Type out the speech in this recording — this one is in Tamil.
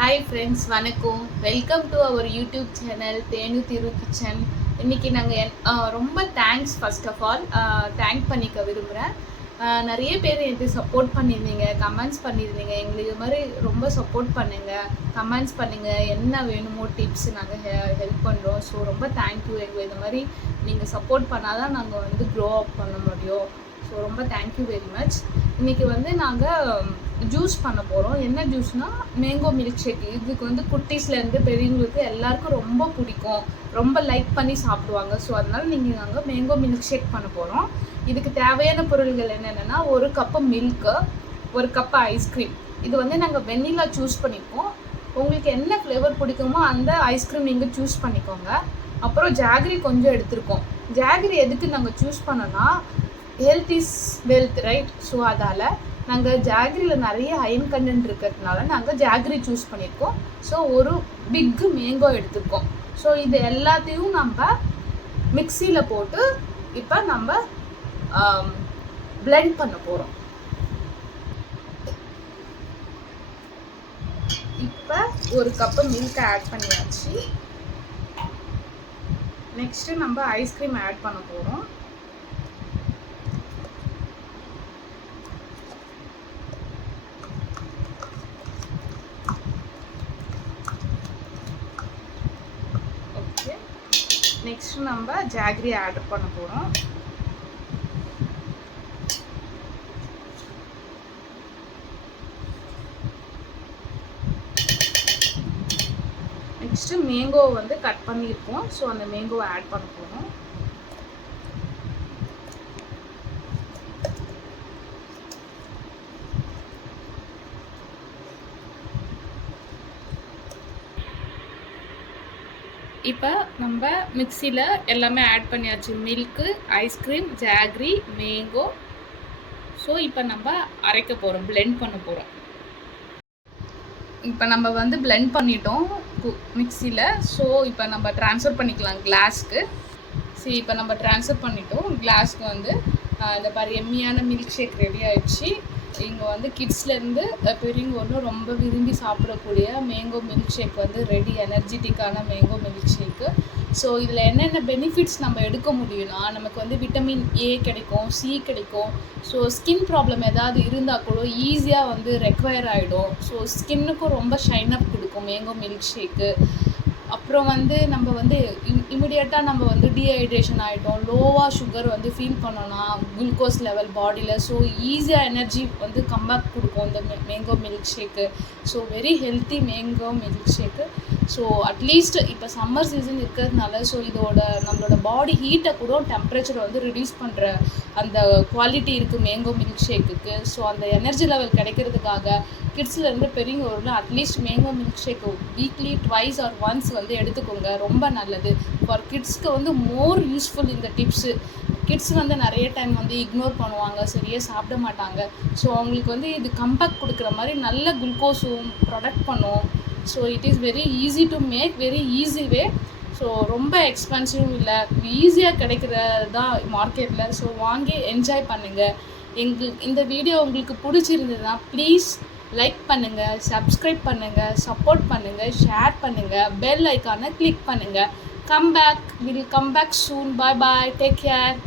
ஹாய் ஃப்ரெண்ட்ஸ், வணக்கம். Welcome to our YouTube channel Thenu Thiru kitchen. இன்றைக்கி நாங்கள் ரொம்ப thanks. First of all thank பண்ணிக்க விரும்புகிறேன். நிறைய பேர் எனக்கு சப்போர்ட் பண்ணியிருந்தீங்க, கமெண்ட்ஸ் பண்ணியிருந்தீங்க. எங்களுக்கு இது மாதிரி ரொம்ப சப்போர்ட் பண்ணுங்கள், கமெண்ட்ஸ் பண்ணுங்கள், என்ன வேணுமோ டிப்ஸ் நாங்கள் ஹெல்ப் பண்ணுறோம். ஸோ ரொம்ப தேங்க்யூ. எங்களை இது மாதிரி நீங்கள் சப்போர்ட் பண்ணால் தான் நாங்கள் வந்து க்ரோ அப் பண்ண முடியும். ஸோ ரொம்ப தேங்க்யூ வெரி மச். இன்றைக்கி வந்து நாங்கள் ஜூஸ் பண்ண போகிறோம். என்ன ஜூஸ்னால் மேங்கோ மில்க் ஷேக். இதுக்கு வந்து குட்டீஸ்லேருந்து பெரியவங்களுக்கு எல்லாருக்கும் ரொம்ப பிடிக்கும், ரொம்ப லைக் பண்ணி சாப்பிடுவாங்க. ஸோ அதனால் நாங்கள் மேங்கோ மில்க் ஷேக் பண்ண போகிறோம். இதுக்கு தேவையான பொருள்கள் என்னென்னா, ஒரு கப்பு மில்க்கு, ஒரு கப்பு ஐஸ்கிரீம். இது வந்து நாங்கள் வெண்ணிலா சூஸ் பண்ணியிருக்கோம். உங்களுக்கு என்ன ஃப்ளேவர் பிடிக்குமோ அந்த ஐஸ்கிரீம் நீங்கள் சூஸ் பண்ணிக்கோங்க. அப்புறம் ஜாகரி கொஞ்சம் எடுத்திருக்கோம். ஜாகரி எதுக்கு நாங்கள் சூஸ் பண்ணோன்னா, health is wealth, right? So அதால் நாங்கள் ஜாகரியில் நிறைய அயன் கண்டென்ட் இருக்கிறதுனால நாங்கள் ஜாகரி சூஸ் பண்ணியிருக்கோம். ஸோ ஒரு பிக்கு மேங்கோ எடுத்துருக்கோம். ஸோ இது எல்லாத்தையும் நம்ம மிக்சியில் போட்டு இப்போ நம்ம பிளெண்ட் பண்ண போகிறோம். இப்போ ஒரு கப்பு மில்க் ஆட் பண்ணியாச்சு. நெக்ஸ்ட்டு நம்ம ஐஸ்கிரீம் ஆட் பண்ண போகிறோம். நெக்ஸ்ட் நம்ம ஜாகரி ஆட் பண்ண போகிறோம். நெக்ஸ்ட் மேங்கோ வந்து கட் பண்ணியிருக்கோம். ஸோ அந்த மேங்கோவை ஆட் பண்ண போகிறோம். இப்போ நம்ம மிக்சியில் எல்லாமே ஆட் பண்ணியாச்சு. Milk, ice cream, jaggery, mango. So இப்போ நம்ம அரைக்க போகிறோம், பிளெண்ட் பண்ண போகிறோம். இப்போ நம்ம வந்து பிளெண்ட் பண்ணிட்டோம் மிக்சியில். ஸோ இப்போ நம்ம ட்ரான்ஸ்ஃபர் பண்ணிக்கலாம் கிளாஸ்க்கு. சரி, இப்போ நம்ம ட்ரான்ஸ்ஃபர் பண்ணிட்டோம் கிளாஸ்க்கு. வந்து இந்த பாரு, எம்மியான மில்க் ஷேக் ரெடி ஆகிடுச்சு. இங்கே வந்து கிட்ஸ்லேருந்து பெரியவங்க ஒன்றும் ரொம்ப விரும்பி சாப்பிடக்கூடிய மேங்கோ மில்க் ஷேக் வந்து ரெடி, எனர்ஜெட்டிக்கான மேங்கோ மில்க் ஷேக்கு. ஸோ இதில் என்னென்ன பெனிஃபிட்ஸ் நம்ம எடுக்க முடியும்னா, நமக்கு வந்து விட்டமின் ஏ கிடைக்கும், சி கிடைக்கும். ஸோ ஸ்கின் ப்ராப்ளம் ஏதாவது இருந்தால் கூட ஈஸியாக வந்து ரெக்வயர் ஆகிடும். ஸோ ஸ்கின்னுக்கும் ரொம்ப ஷைன் அப் கொடுக்கும் மேங்கோ மில்க் ஷேக்கு. அப்புறம் வந்து நம்ம வந்து இமிடியேட்டாக நம்ம வந்து டீஹைட்ரேஷன் ஆகிட்டோம், லோவாக சுகர் வந்து ஃபீல் பண்ணோன்னா, குளுக்கோஸ் லெவல் பாடியில். ஸோ ஈஸியாக எனர்ஜி வந்து கம்பேக் கொடுக்கும் இந்த mango milk shake. So very healthy mango milk shake. So at least இப்போ சம்மர் சீசன் இருக்கிறதுனால ஸோ நம்மளோட பாடி ஹீட்டை கூட டெம்பரேச்சரை வந்து ரிடியூஸ் பண்ணுற அந்த குவாலிட்டி இருக்குது மேங்கோ மில்க் ஷேக்குக்கு. ஸோ அந்த எனர்ஜி லெவல் கிடைக்கிறதுக்காக கிட்ஸ்லேருந்து பெரியவங்க ஒரு at least mango milk shake weekly twice or once வந்து எடுத்துக்கோங்க. ரொம்ப நல்லது ஃபார் கிட்ஸ்க்கு வந்து மோர் யூஸ்ஃபுல் இந்த டிப்ஸு. கிட்ஸ் வந்து நிறைய டைம் வந்து இக்னோர் பண்ணுவாங்க, சரியாக சாப்பிட மாட்டாங்க. ஸோ அவங்களுக்கு வந்து இது கம்பேக் கொடுக்குற மாதிரி நல்ல குளுக்கோஸும் ப்ரொடக்ட் பண்ணும். So it is very easy to make, very easy way. So ரொம்ப எக்ஸ்பென்சிவும் இல்லை, ஈஸியாக கிடைக்கிறது தான் மார்க்கெட்டில். ஸோ வாங்கி என்ஜாய் பண்ணுங்கள். இந்த வீடியோ உங்களுக்கு பிடிச்சிருந்ததுன்னா ப்ளீஸ் லைக் பண்ணுங்கள், சப்ஸ்கிரைப் பண்ணுங்கள், சப்போர்ட் பண்ணுங்கள், ஷேர் பண்ணுங்கள், பெல் ஐக்கானை கிளிக் பண்ணுங்கள். Will come back soon. Bye bye, take care.